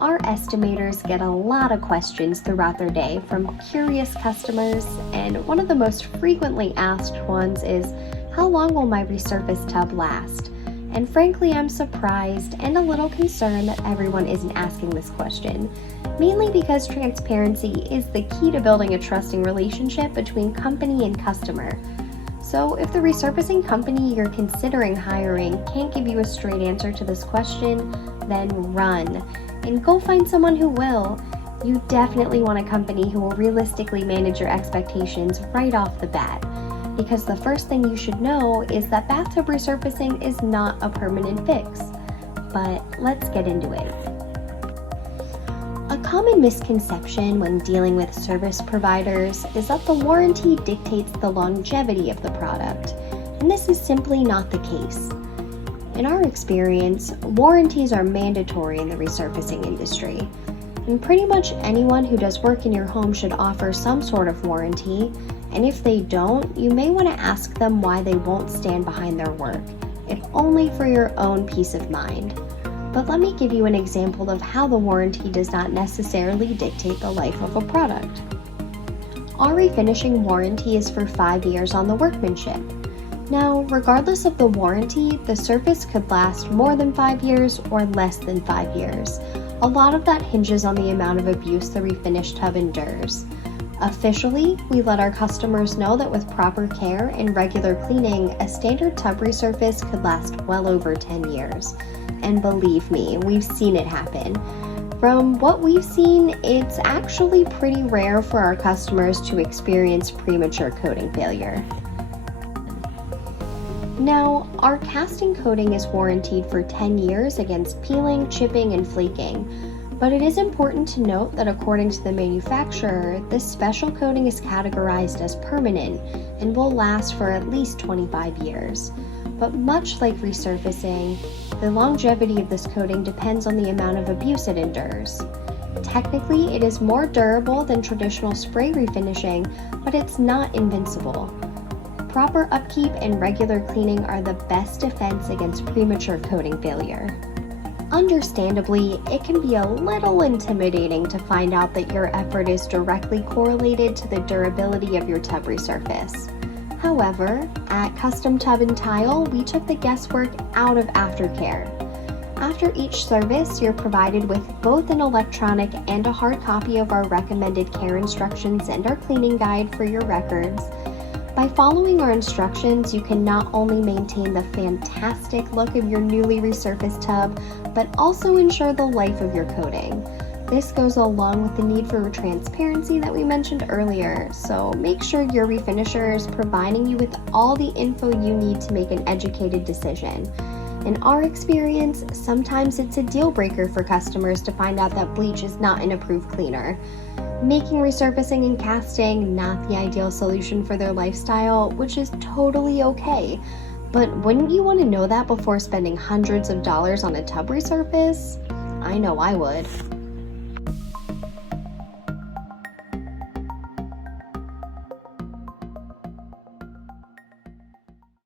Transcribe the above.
Our estimators get a lot of questions throughout their day from curious customers, and one of the most frequently asked ones is, how long will my resurfaced tub last? And frankly, I'm surprised and a little concerned that everyone isn't asking this question, mainly because transparency is the key to building a trusting relationship between company and customer. So if the resurfacing company you're considering hiring can't give you a straight answer to this question, then run and go find someone who will. You definitely want a company who will realistically manage your expectations right off the bat, because the first thing you should know is that bathtub resurfacing is not a permanent fix. But let's get into it. A common misconception when dealing with service providers is that the warranty dictates the longevity of the product, and this is simply not the case. In our experience, warranties are mandatory in the resurfacing industry, and pretty much anyone who does work in your home should offer some sort of warranty, and if they don't, you may want to ask them why they won't stand behind their work, if only for your own peace of mind. But let me give you an example of how the warranty does not necessarily dictate the life of a product. Our refinishing warranty is for 5 years on the workmanship. Now, regardless of the warranty, the surface could last more than 5 years or less than 5 years. A lot of that hinges on the amount of abuse the refinished tub endures. Officially, we let our customers know that with proper care and regular cleaning, a standard tub resurface could last well over 10 years. And believe me, we've seen it happen. From what we've seen, it's actually pretty rare for our customers to experience premature coating failure. Now, our casting coating is warranted for 10 years against peeling, chipping, and flaking, but it is important to note that according to the manufacturer, this special coating is categorized as permanent and will last for at least 25 years. But much like resurfacing, the longevity of this coating depends on the amount of abuse it endures. Technically, it is more durable than traditional spray refinishing, but it's not invincible. Proper upkeep and regular cleaning are the best defense against premature coating failure. Understandably, it can be a little intimidating to find out that your effort is directly correlated to the durability of your tub resurface. However, at Custom Tub and Tile, we took the guesswork out of aftercare. After each service, you're provided with both an electronic and a hard copy of our recommended care instructions and our cleaning guide for your records. By following our instructions, you can not only maintain the fantastic look of your newly resurfaced tub, but also ensure the life of your coating. This goes along with the need for transparency that we mentioned earlier, so make sure your refinisher is providing you with all the info you need to make an educated decision. In our experience, sometimes it's a deal breaker for customers to find out that Bleach is not an approved cleaner, making resurfacing and casting not the ideal solution for their lifestyle, which is totally okay. But wouldn't you want to know that before spending hundreds of dollars on a tub resurface? I know I would.